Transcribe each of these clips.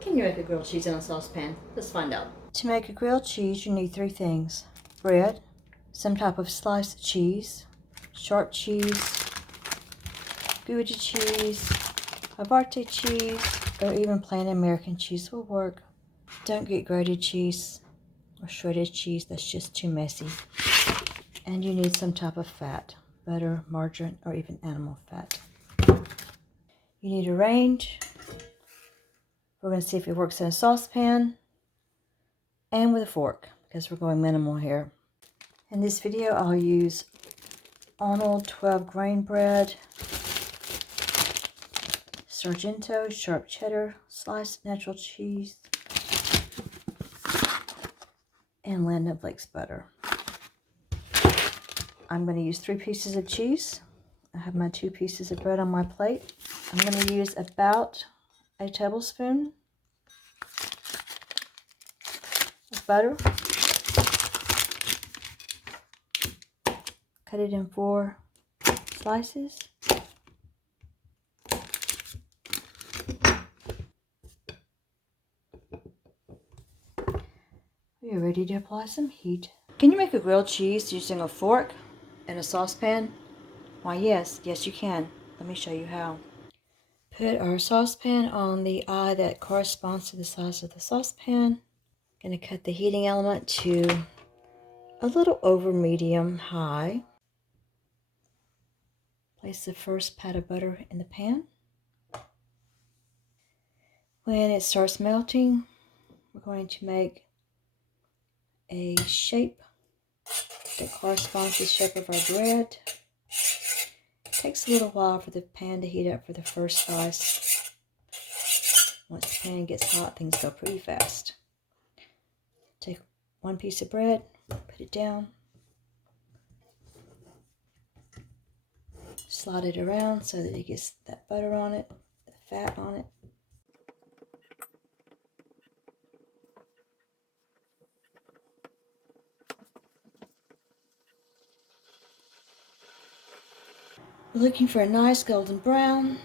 Can you make a grilled cheese in a saucepan? Let's find out. To make a grilled cheese, you need 3 things. Bread, some type of sliced cheese, sharp cheese, Gouda cheese, Havarti cheese, or even plain American cheese will work. Don't get grated cheese or shredded cheese, that's just too messy. And you need some type of fat, butter, margarine, or even animal fat. You need a range. We're going to see if it works in a saucepan and with a fork, because we're going minimal here. In this video, I'll use Arnold 12 grain bread, Sargento sharp cheddar, sliced natural cheese, and Land O'Lakes butter. I'm going to use 3 pieces of cheese. I have my 2 pieces of bread on my plate. I'm going to use about a tablespoon of butter. Cut it in 4 slices. We are ready to apply some heat. Can you make a grilled cheese using a fork and a saucepan? Why, yes you can. Let me show you how. Put our saucepan on the eye that corresponds to the size of the saucepan. Going to cut the heating element to a little over medium high. Place the first pat of butter in the pan. When it starts melting, we're going to make a shape that corresponds to the shape of our bread. It takes a little while for the pan to heat up for the first slice. Once the pan gets hot, things go pretty fast. Take 1 piece of bread, put it down, slide it around so that it gets that butter on it, the fat on it. We're looking for a nice golden brown.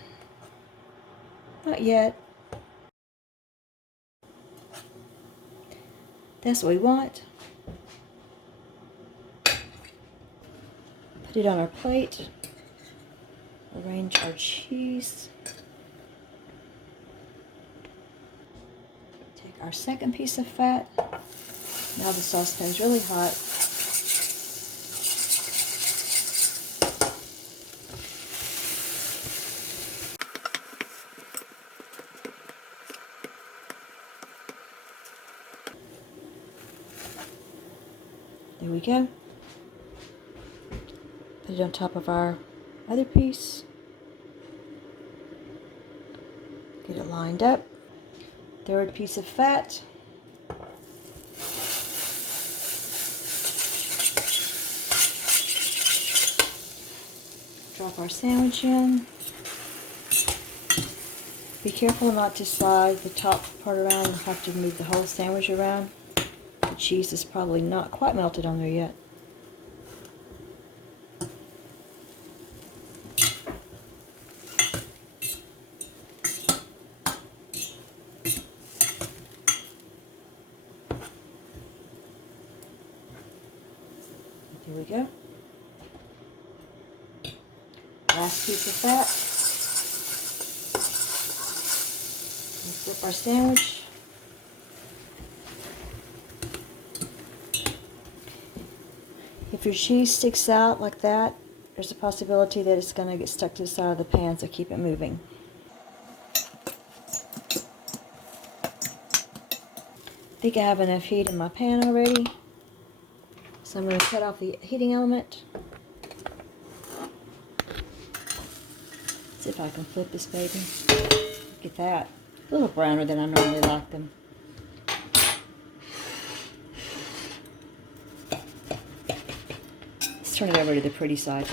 Not yet. That's what we want. Put it on our plate. Arrange our cheese. Take our second piece of fat. Now the saucepan is really hot. There we go. Put it on top of our other piece. Get it lined up. Third piece of fat. Drop our sandwich in. Be careful not to slide the top part around. You'll have to move the whole sandwich around. The cheese is probably not quite melted on there yet. There we go. Last piece of fat. Let's flip our sandwich. If your cheese sticks out like that, there's a possibility that it's going to get stuck to the side of the pan, so keep it moving. I think I have enough heat in my pan already. So I'm going to cut off the heating element. See if I can flip this baby. Look at that. A little browner than I normally like them. Let's turn it over to the pretty side.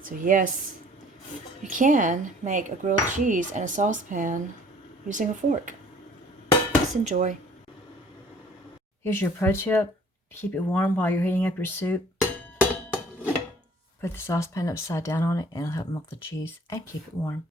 So yes, you can make a grilled cheese in a saucepan using a fork. Let's enjoy. Here's your pro tip. Keep it warm while you're heating up your soup. Put put the saucepan upside down on it and it'll help melt the cheese and keep it warm.